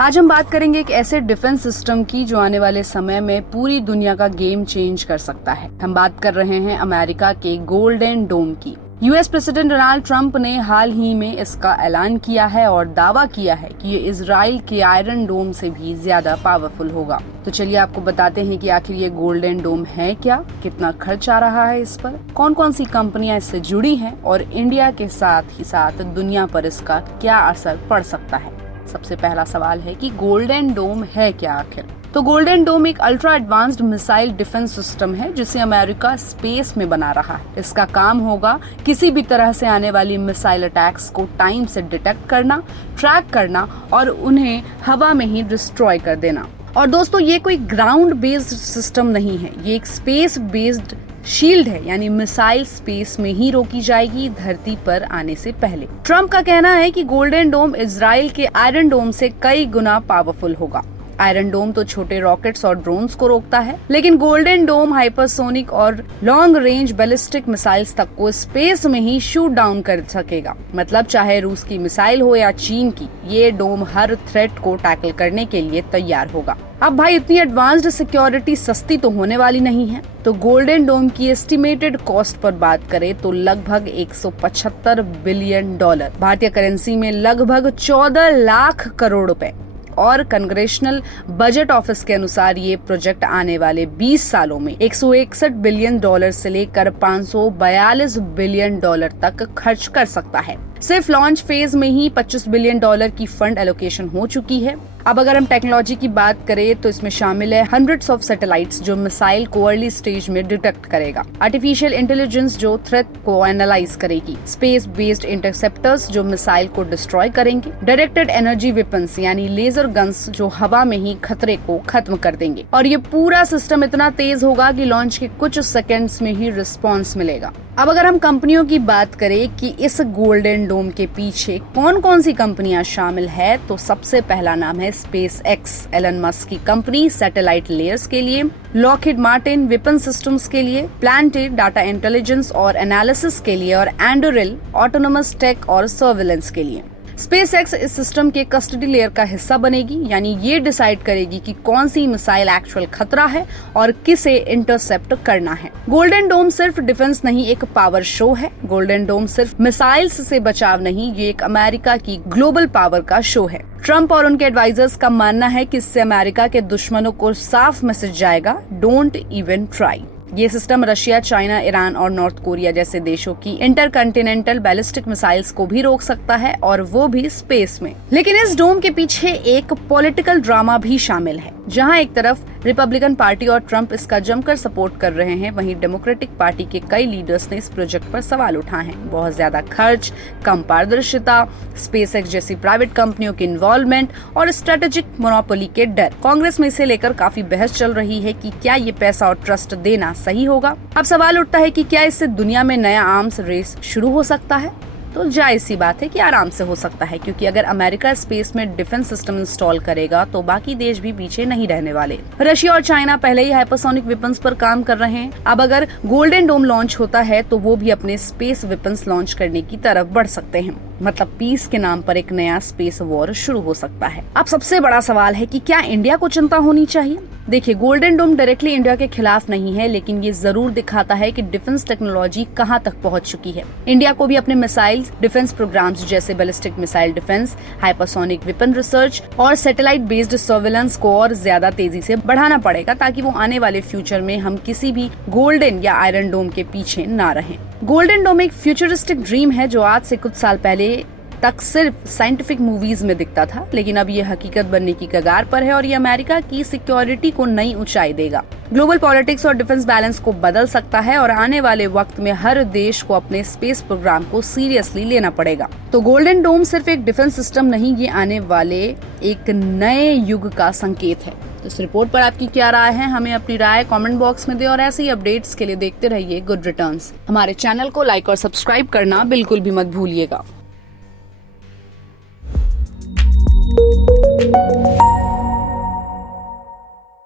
आज हम बात करेंगे एक ऐसे डिफेंस सिस्टम की जो आने वाले समय में पूरी दुनिया का गेम चेंज कर सकता है। हम बात कर रहे हैं अमेरिका के गोल्डन डोम की। यूएस प्रेसिडेंट डोनाल्ड ट्रंप ने हाल ही में इसका ऐलान किया है और दावा किया है कि ये इजराइल के आयरन डोम से भी ज्यादा पावरफुल होगा। तो चलिए आपको बताते हैं कि आखिर ये गोल्डन डोम है क्या, कितना खर्च आ रहा है इस पर, कौन कौन सी कंपनियां इससे जुड़ी हैं और इंडिया के साथ ही साथ दुनिया पर इसका क्या असर पड़ सकता है। सबसे पहला सवाल है कि गोल्डन डोम है क्या आखिर। तो गोल्डन डोम एक ultra advanced missile defence system है जिसे अमेरिका स्पेस में बना रहा है। इसका काम होगा किसी भी तरह से आने वाली मिसाइल अटैक्स को टाइम से डिटेक्ट करना, ट्रैक करना और उन्हें हवा में ही डिस्ट्रॉय कर देना। और दोस्तों, ये कोई ग्राउंड बेस्ड सिस्टम नहीं है, ये एक स्पेस बेस्ड शील्ड है, यानी मिसाइल स्पेस में ही रोकी जाएगी धरती पर आने से पहले। ट्रंप का कहना है कि गोल्डन डोम इजराइल के आयरन डोम से कई गुना पावरफुल होगा। आयरन डोम तो छोटे रॉकेट्स और ड्रोन्स को रोकता है, लेकिन गोल्डन डोम हाइपरसोनिक और लॉन्ग रेंज बैलिस्टिक मिसाइल्स तक को स्पेस में ही शूट डाउन कर सकेगा। मतलब चाहे रूस की मिसाइल हो या चीन की, ये डोम हर थ्रेट को टैकल करने के लिए तैयार होगा। अब भाई, इतनी एडवांस्ड सिक्योरिटी सस्ती तो होने वाली नहीं है। तो गोल्डन डोम की एस्टिमेटेड कॉस्ट पर बात करें तो लगभग $175 बिलियन, भारतीय करेंसी में लगभग 14 लाख करोड़ रुपए। और कांग्रेशनल बजट ऑफिस के अनुसार ये प्रोजेक्ट आने वाले 20 सालों में $161 बिलियन से लेकर $542 बिलियन तक खर्च कर सकता है। सिर्फ लॉन्च फेज में ही $25 बिलियन की फंड एलोकेशन हो चुकी है। अब अगर हम टेक्नोलॉजी की बात करें तो इसमें शामिल है हंड्रेड्स ऑफ सैटेलाइट्स जो मिसाइल को अर्ली स्टेज में डिटेक्ट करेगा, आर्टिफिशियल इंटेलिजेंस जो थ्रेट को एनालाइज करेगी, स्पेस बेस्ड इंटरसेप्टर्स जो मिसाइल को डिस्ट्रॉय करेंगे, डायरेक्टेड एनर्जी वेपन्स यानी लेजर गन्स जो हवा में ही खतरे को खत्म कर देंगे। और ये पूरा सिस्टम इतना तेज होगा कि लॉन्च के कुछ सेकेंड्स में ही रिस्पॉन्स मिलेगा। अब अगर हम कंपनियों की बात करें कि इस गोल्डन डोम के पीछे कौन कौन सी कंपनियां शामिल है, तो सबसे पहला नाम है स्पेस एक्स, एलन मस्क की कंपनी सैटेलाइट लेयर्स के लिए, लॉकहीड मार्टिन वेपन सिस्टम्स के लिए, प्लांटेड डाटा इंटेलिजेंस और एनालिसिस के लिए और एंडोरिल ऑटोनोमस टेक और सर्विलेंस के लिए। स्पेस एक्स इस सिस्टम के कस्टडी लेयर का हिस्सा बनेगी, यानी ये डिसाइड करेगी कि कौन सी मिसाइल एक्चुअल खतरा है और किसे इंटरसेप्ट करना है। गोल्डन डोम सिर्फ डिफेंस नहीं, एक पावर शो है। गोल्डन डोम सिर्फ मिसाइल्स से बचाव नहीं, ये एक अमेरिका की ग्लोबल पावर का शो है। ट्रंप और उनके एडवाइजर्स का मानना है कि इससे अमेरिका के दुश्मनों को साफ मैसेज जाएगा, डोंट इवन ट्राई। ये सिस्टम रशिया, चाइना, ईरान और नॉर्थ कोरिया जैसे देशों की इंटरकंटिनेंटल बैलिस्टिक मिसाइल्स को भी रोक सकता है, और वो भी स्पेस में। लेकिन इस डोम के पीछे एक पॉलिटिकल ड्रामा भी शामिल है। जहां एक तरफ रिपब्लिकन पार्टी और ट्रंप इसका जमकर सपोर्ट कर रहे हैं, वहीं डेमोक्रेटिक पार्टी के कई लीडर्स ने इस प्रोजेक्ट पर सवाल उठाए हैं। बहुत ज्यादा खर्च, कम पारदर्शिता, स्पेसएक्स जैसी प्राइवेट कंपनियों की इन्वॉल्वमेंट और स्ट्रेटेजिक मोनोपोली के डर। कांग्रेस में इसे लेकर काफी बहस चल रही है कि क्या ये पैसा और ट्रस्ट देना सही होगा। अब सवाल उठता है कि क्या इससे दुनिया में नया आर्म्स रेस शुरू हो सकता है। तो जायज सी बात है कि आराम से हो सकता है, क्योंकि अगर अमेरिका स्पेस में डिफेंस सिस्टम इंस्टॉल करेगा तो बाकी देश भी पीछे नहीं रहने वाले। रशिया और चाइना पहले ही हाइपरसोनिक वेपन्स पर काम कर रहे हैं। अब अगर गोल्डन डोम लॉन्च होता है तो वो भी अपने स्पेस वेपन्स लॉन्च करने की तरफ बढ़ सकते हैं। मतलब पीस के नाम पर एक नया स्पेस वॉर शुरू हो सकता है। अब सबसे बड़ा सवाल है कि क्या इंडिया को चिंता होनी चाहिए। देखिए, गोल्डन डोम डायरेक्टली इंडिया के खिलाफ नहीं है, लेकिन ये जरूर दिखाता है कि डिफेंस टेक्नोलॉजी कहां तक पहुंच चुकी है। इंडिया को भी अपने मिसाइल डिफेंस प्रोग्राम्स जैसे ballistic missile defence, hypersonic weapon research और सैटेलाइट बेस्ड सर्विलेंस को और ज्यादा तेजी से बढ़ाना पड़ेगा, ताकि वो आने वाले फ्यूचर में हम किसी भी गोल्डन या आयरन डोम के पीछे ना रहें। गोल्डन डोम एक फ्यूचरिस्टिक ड्रीम है जो आज से कुछ साल पहले तक सिर्फ साइंटिफिक मूवीज में दिखता था, लेकिन अब ये हकीकत बनने की कगार पर है और ये अमेरिका की सिक्योरिटी को नई ऊंचाई देगा। ग्लोबल पॉलिटिक्स और डिफेंस बैलेंस को बदल सकता है और आने वाले वक्त में हर देश को अपने स्पेस प्रोग्राम को सीरियसली लेना पड़ेगा। तो गोल्डन डोम सिर्फ एक डिफेंस सिस्टम नहीं, ये आने वाले एक नए युग का संकेत है। तो इस रिपोर्ट पर आपकी क्या राय है, हमें अपनी राय कमेंट बॉक्स में दें और ऐसे ही अपडेट्स के लिए देखते रहिए गुड रिटर्न्स। हमारे चैनल को लाइक और सब्सक्राइब करना बिल्कुल भी मत भूलिएगा।